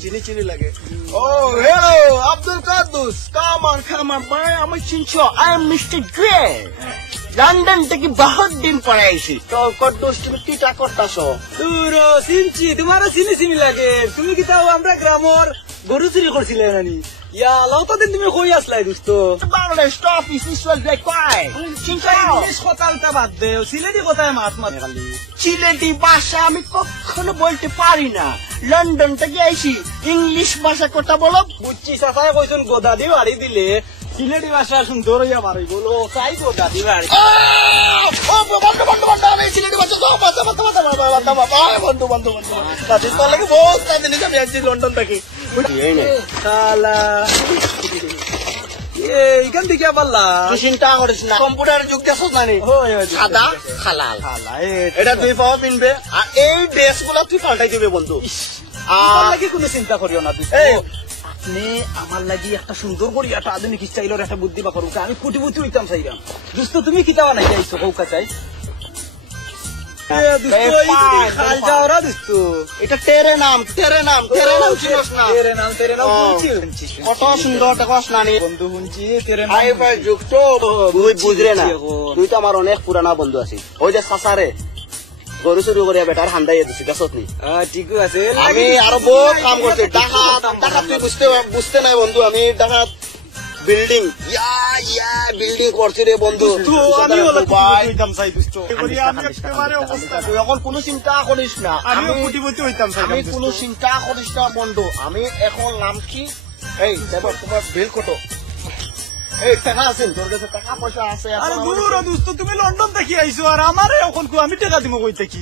চিনি চিনি লাগে ও hello Abdul Quddus come on ভাই আমি চিনছো I am mister grey London থেকে বহুত দিন পরে আইছি তো কদ্দুস তুমি কিটা করতাছো দূর চিনছি তোমারও চিনি চিনি লাগে তুমি কি তাও আমরা গ্রামের গরু চুরি করছিলে নানি ইয়া লতদিন তুমি কই আসলাই দোস্ত বাংলাদেশ স্টপ ইস ইসওয়াল ব্ল্যাক পাই চিনছো ইংলিশ কথাটা বাদ দে সিলেটি কথায় মাত মাত খালি সিলেটি ভাষা আমি কখনো বলতে পারি না লন্ডন থেকে আইছি ইংলিশ ভাষা কথা বলো বুঝছি সাফাই কইছুন গোদা দি বাড়ি দিলে সিলেটি ভাষা সুন্দর হইয়া পারি বলো চাই গোদা দি বাড়ি বন্ধু আমি সিলেটি ভাষা বন্ধু তার লাগে বহুত দিন আমি আছি লন্ডন থেকে শালা এইখান থেকে পারলা তুই চিন্তা করিস না কম্পিউটার যুগ দেখ জানি সাদা হালাল এটা তুই পাওয়া পিনবে আর এই ড্রেস গুলা তুই পাল্টাই দিবে বন্ধু কি কোনো চিন্তা করিও না তুই আপনি আমার লাগি একটা সুন্দর করি একটা আধুনিক স্টাইলের একটা বুদ্ধি বা করুক আমি কুটিপুটি হইতাম চাইলাম দোস্ত তুমি কি তাও নাই যাইছো কৌকা চাই এটা তেরে নাম চিনস না কত সুন্দর দেখস না বন্ধু শুনছি তেরে যুগ তো তুই বুঝলে না তুই তো আমার অনেক পুরানা বন্ধু আছিস ওই যে সাসারে গরু চুরি করিয়া বেটার হান্দাইয়া দিছি দেখছ নি ঠিক আছে আমি আরো বহুত কাম করছি ডাকাত তুই বুঝতে নাই বন্ধু আমি ডাকাত বিল্ডিং বিল্ডিং করছি রে বন্ধু তুই এখন কোনো চিন্তা করিস না আমি কোনো চিন্তা করিস না বন্ধু আমি এখন নাম কি এই তোমার বিল কত এই টাকা আছে তোর কাছে টাকা পয়সা আছে তুমি লন্ডন দেখি আইসো আর আমার এখন আমি টাকা দিব কই থেকে